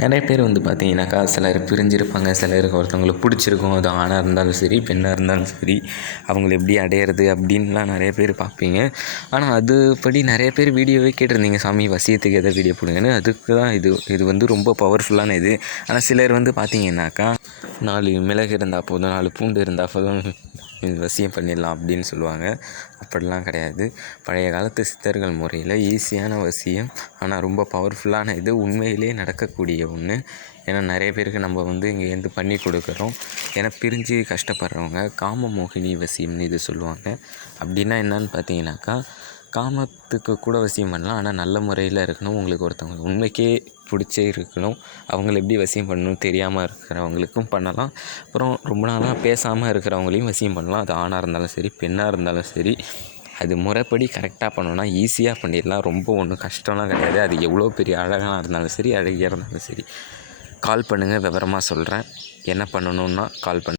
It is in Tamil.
நிறைய பேர் வந்து பார்த்தீங்கன்னாக்கா, சிலர் பிரிஞ்சிருப்பாங்க. சிலருக்கு ஒருத்தவங்கள பிடிச்சிருக்கும். அது ஆணா இருந்தாலும் சரி, பெண்ணா இருந்தாலும் சரி. அவங்கள எப்படி அடையிறது அப்படின்லாம் நிறைய பேர் பார்ப்பீங்க. ஆனால் அதுபடி நிறைய பேர் வீடியோவே கேட்டிருந்தீங்க, சாமி வசியத்துக்கு எதாவது வீடியோ போடுங்கன்னு. அதுக்கு தான் இது வந்து ரொம்ப பவர்ஃபுல்லான இது. ஆனால் சிலர் வந்து பார்த்தீங்கன்னாக்கா, 4 மிளகு இருந்தால் போதும், 4 பூண்டு இருந்தால் போதும், வசியம் பண்ணிடலாம் அப்படின்னு சொல்லுவாங்க. அப்படிலாம் கிடையாது. பழைய காலத்து சித்தர்கள் முறையில் ஈஸியான வசியம், ஆனால் ரொம்ப பவர்ஃபுல்லான இது, உண்மையிலே நடக்கக்கூடிய ஒன்று. ஏன்னா நிறைய பேருக்கு நம்ம வந்து இங்கேருந்து பண்ணி கொடுக்குறோம். ஏன்னா பிரிஞ்சு கஷ்டப்படுறவங்க காம மோகினி வசியம்னு இது சொல்லுவாங்க. அப்படின்னா என்னன்னு பார்த்தீங்கன்னாக்கா, காமத்துக்கு கூட வசியம் பண்ணலாம். ஆனால் நல்ல முறையில் இருக்கணும். உங்களுக்கு ஒருத்தவங்க உண்மைக்கே பிடிச்சே இருக்கணும். அவங்கள எப்படி வசியம் பண்ணணும்னு தெரியாமல் இருக்கிறவங்களுக்கும் பண்ணலாம். அப்புறம் ரொம்ப நாளாக பேசாமல் இருக்கிறவங்களையும் வசியம் பண்ணலாம். அது ஆணாக இருந்தாலும் சரி, பெண்ணாக இருந்தாலும் சரி. அது முறைப்படி கரெக்டாக பண்ணோன்னா ஈஸியாக பண்ணிடலாம். ரொம்ப ஒன்றும் கஷ்டம்லாம் கிடையாது. அது எவ்வளோ பெரிய அழகாக இருந்தாலும் சரி, அழகியாக இருந்தாலும் சரி. கால் பண்ணுங்கள், விவரமாக சொல்கிறேன். என்ன பண்ணணுன்னா கால்